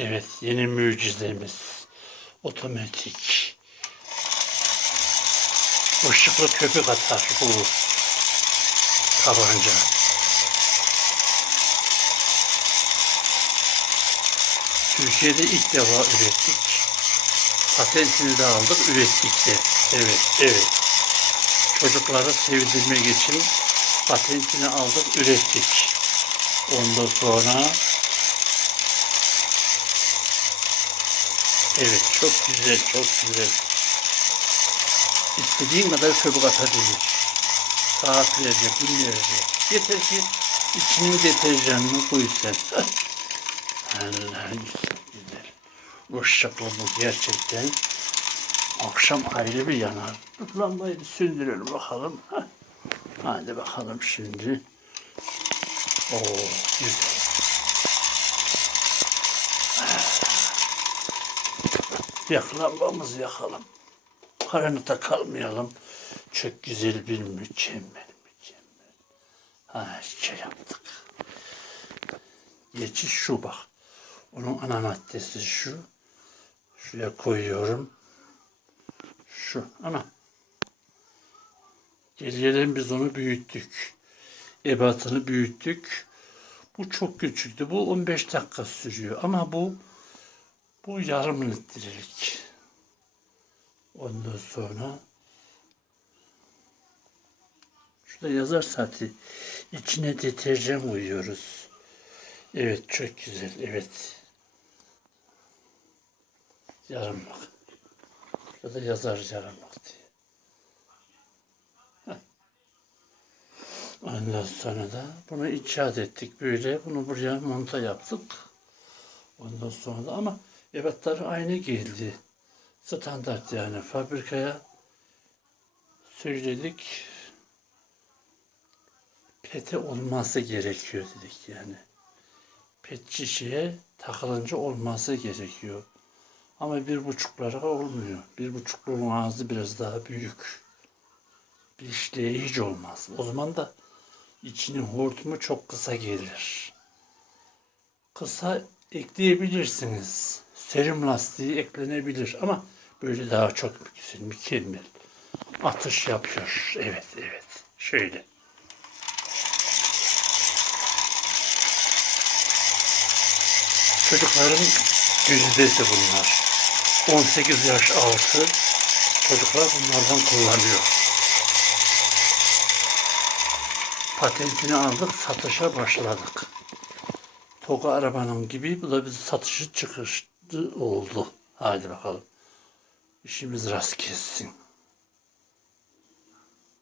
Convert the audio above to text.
Evet yeni mucizemiz. Otomatik. Işıklı köpük atar bu tabanca. Türkiye'de ilk defa ürettik. Patentini de aldık, ürettik de. Evet, evet. Çocukları sevdirmek için patentini aldık, ürettik. Ondan sonra Evet, çok güzel, çok güzel. İstediğin kadar köpük atabilir. Saatlerce, günlerce. Yeter ki içinin deterjanını koy sen. Allah güzel. Bu gerçekten. Akşam ayrı bir yanar. Lambayı söndürelim bakalım. Hadi bakalım şimdi. Oo güzel. Yak lambamızı yakalım. Karanlıkta kalmayalım. Çok güzel bir mükemmel mükemmel. Ha şey yaptık. Geçiş şu bak. Onun ana maddesi şu. Şuraya koyuyorum. Şu ana. Geriyelim biz onu büyüttük. Ebatını büyüttük. Bu çok küçüktü. Bu 15 dakika sürüyor. Ama bu bu yarım litrelik. Ondan sonra şurada yazar saati. İçine deterjan koyuyoruz. Evet çok güzel. Evet. Yarımlık. Şurada yazar yarımlık diye. Ondan sonra da bunu icat ettik böyle. Bunu buraya monta yaptık. Ondan sonra da ama ebatları aynı geldi. Standart yani fabrikaya söyledik. Pete olması gerekiyor dedik yani. Pet şişeye takılınca olması gerekiyor. Ama bir buçuklara olmuyor. Bir buçukluğun ağzı biraz daha büyük. Bir işleye hiç olmaz. O zaman da içinin hortumu çok kısa gelir. Kısa ekleyebilirsiniz. Serum lastiği eklenebilir ama böyle daha çok mükemmel. Atış yapıyor. Evet, evet. Şöyle. Çocukların güzdesi bunlar. 18 yaş altı çocuklar bunlardan kullanıyor. Patentini aldık, satışa başladık. Toga arabanın gibi bu da bir satışı çıkıştı oldu. Hadi bakalım. İşimiz rast kessin.